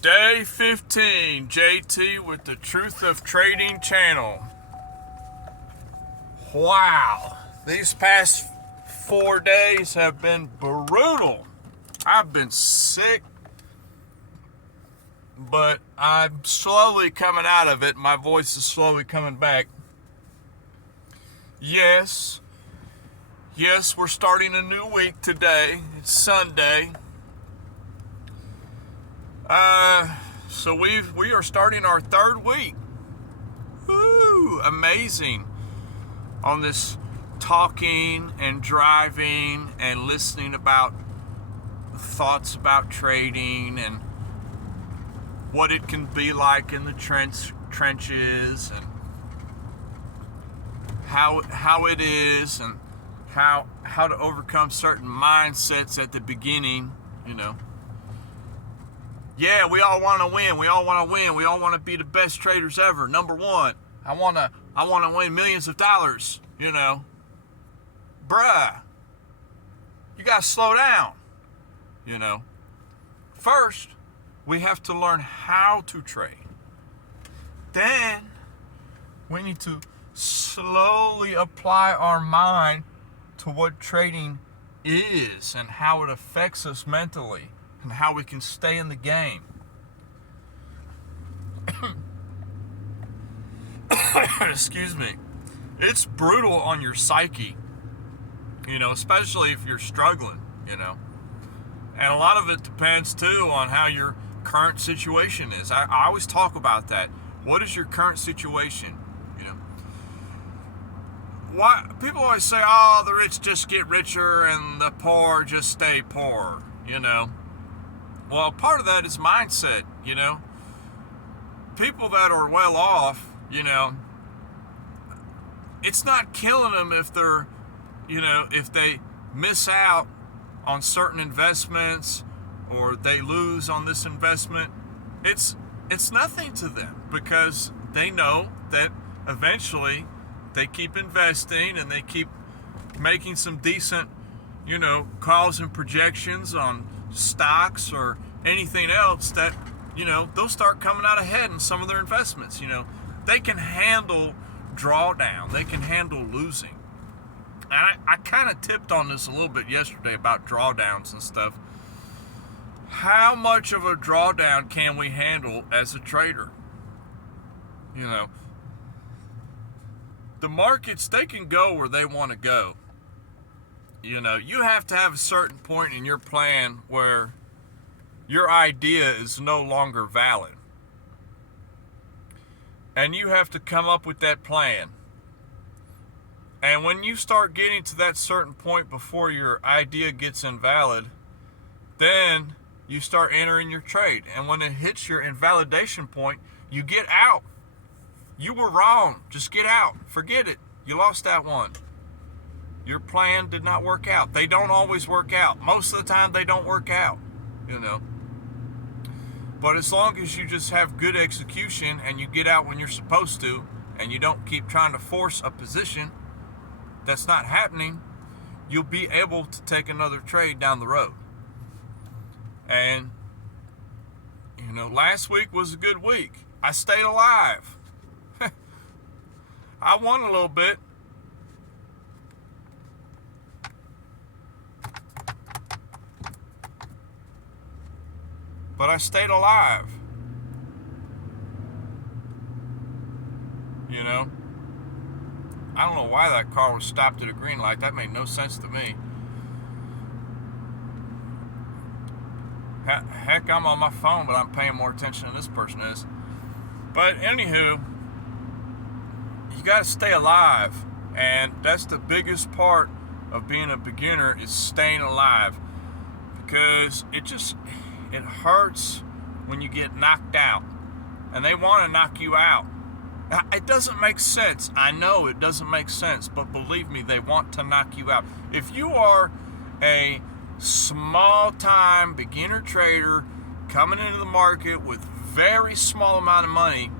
Day 15, JT with the Truth of Trading channel. Wow, these past 4 days have been brutal. I've been sick, but I'm slowly coming out of it. My voice is slowly coming back. Yes, we're starting a new week today. It's Sunday. So we are starting our third week. Woo, amazing. On this talking and driving and listening about thoughts about trading and what it can be like in the trenches and how it is and how to overcome certain mindsets at the beginning, you know. Yeah, we all want to win. We all want to be the best traders ever. Number one, I want to win millions of dollars, you know. Bruh, you got to slow down, you know. First, we have to learn how to trade. Then, we need to slowly apply our mind to what trading is and how it affects us mentally and how we can stay in the game. Excuse me. It's brutal on your psyche, you know, especially if you're struggling, you know. And a lot of it depends, too, on how your current situation is. I always talk about that. What is your current situation, you know? Why people always say, oh, the rich just get richer and the poor just stay poor, you know. Well, part of that is mindset, you know. People that are well off, you know, it's not killing them if they're, you know, if they miss out on certain investments or they lose on this investment. It's nothing to them because they know that eventually they keep investing and they keep making some decent, you know, calls and projections on stocks or anything else that, you know, they'll start coming out ahead in some of their investments. You know, they can handle drawdown. They can handle losing. And I kind of tipped on this a little bit yesterday about drawdowns and stuff. How much of a drawdown can we handle as a trader? You know, the markets, they can go where they want to go. You know, you have to have a certain point in your plan where your idea is no longer valid. And you have to come up with that plan. And when you start getting to that certain point before your idea gets invalid, then you start entering your trade. And when it hits your invalidation point, you get out. You were wrong. Just get out. Forget it. You lost that one. Your plan did not work out. They don't always work out. Most of the time, they don't work out, you know. But as long as you just have good execution and you get out when you're supposed to and you don't keep trying to force a position that's not happening, you'll be able to take another trade down the road. And, you know, last week was a good week. I stayed alive. I won a little bit. But I stayed alive. You know? I don't know why that car was stopped at a green light. That made no sense to me. Heck, I'm on my phone, but I'm paying more attention than this person is. But anywho, you got to stay alive. And that's the biggest part of being a beginner is staying alive. Because it hurts when you get knocked out. And they want to knock you out. It doesn't make sense. I know it doesn't make sense. But believe me, they want to knock you out. If you are a small-time beginner trader coming into the market with very small amount of money,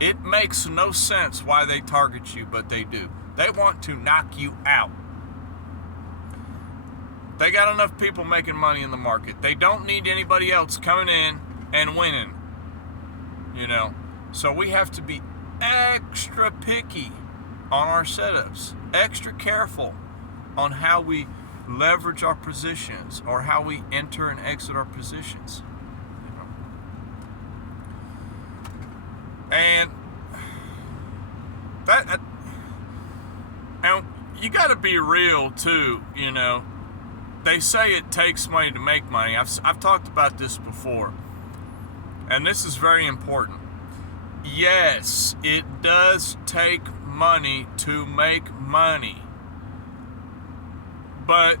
it makes no sense why they target you, but they do. They want to knock you out. They got enough people making money in the market. They don't need anybody else coming in and winning. you know. So we have to be extra picky on our setups, extra careful on how we leverage our positions or how we enter and exit our positions. You know? And and you got to be real too, you know. They say it takes money to make money. I've talked about this before, and this is very important. Yes, it does take money to make money, but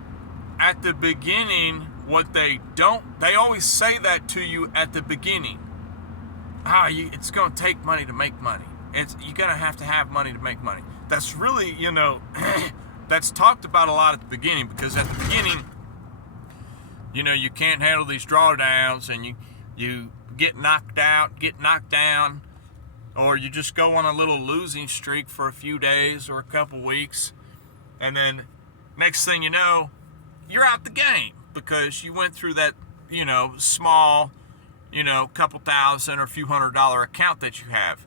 at the beginning, what they always say that to you at the beginning. It's going to take money to make money. You're going to have money to make money. That's really, you know, that's talked about a lot at the beginning, because at the beginning, you know, you can't handle these drawdowns, and you get knocked out, get knocked down, or you just go on a little losing streak for a few days or a couple weeks, and then next thing you know, you're out the game because you went through that, you know, small, you know, couple thousand or a few $100 account that you have.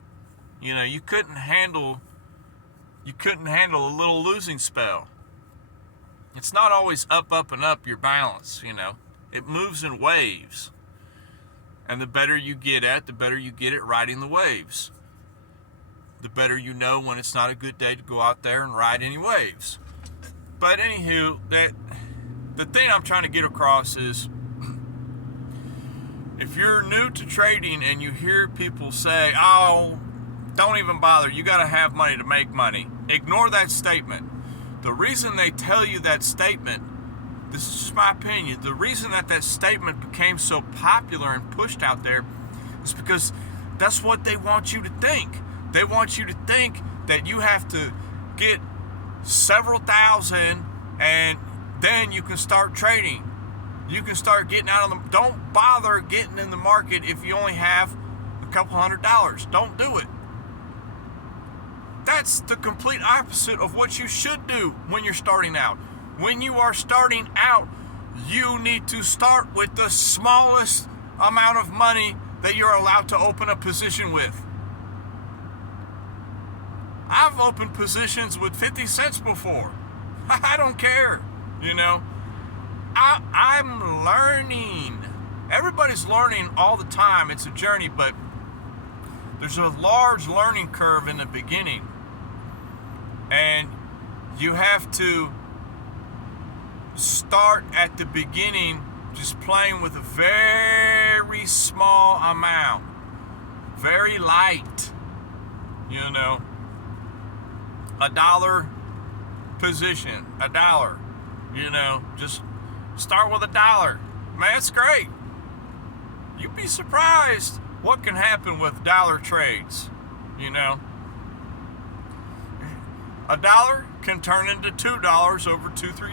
You know, you couldn't handle a little losing spell. It's not always up, and up your balance, you know. It moves in waves. And the better you get at, the better you get at riding the waves. The better you know when it's not a good day to go out there and ride any waves. But anywho, the thing I'm trying to get across is, if you're new to trading and you hear people say, oh, don't even bother, you got to have money to make money, ignore that statement. The reason they tell you that statement, this is just my opinion, the reason that statement became so popular and pushed out there is because that's what they want you to think. They want you to think that you have to get several thousand and then you can start trading. You can start getting out of don't bother getting in the market if you only have a couple $100. Don't do it. That's the complete opposite of what you should do when you're starting out. When you are starting out, you need to start with the smallest amount of money that you're allowed to open a position with. I've opened positions with 50 cents before. I don't care, you know. I'm learning. Everybody's learning all the time. It's a journey, but there's a large learning curve in the beginning. And you have to start at the beginning just playing with a very small amount. Very light. You know. $1 position. $1. You know, just start with $1. Man, it's great. You'd be surprised what can happen with dollar trades. You know, $1 can turn into $2 over 2-3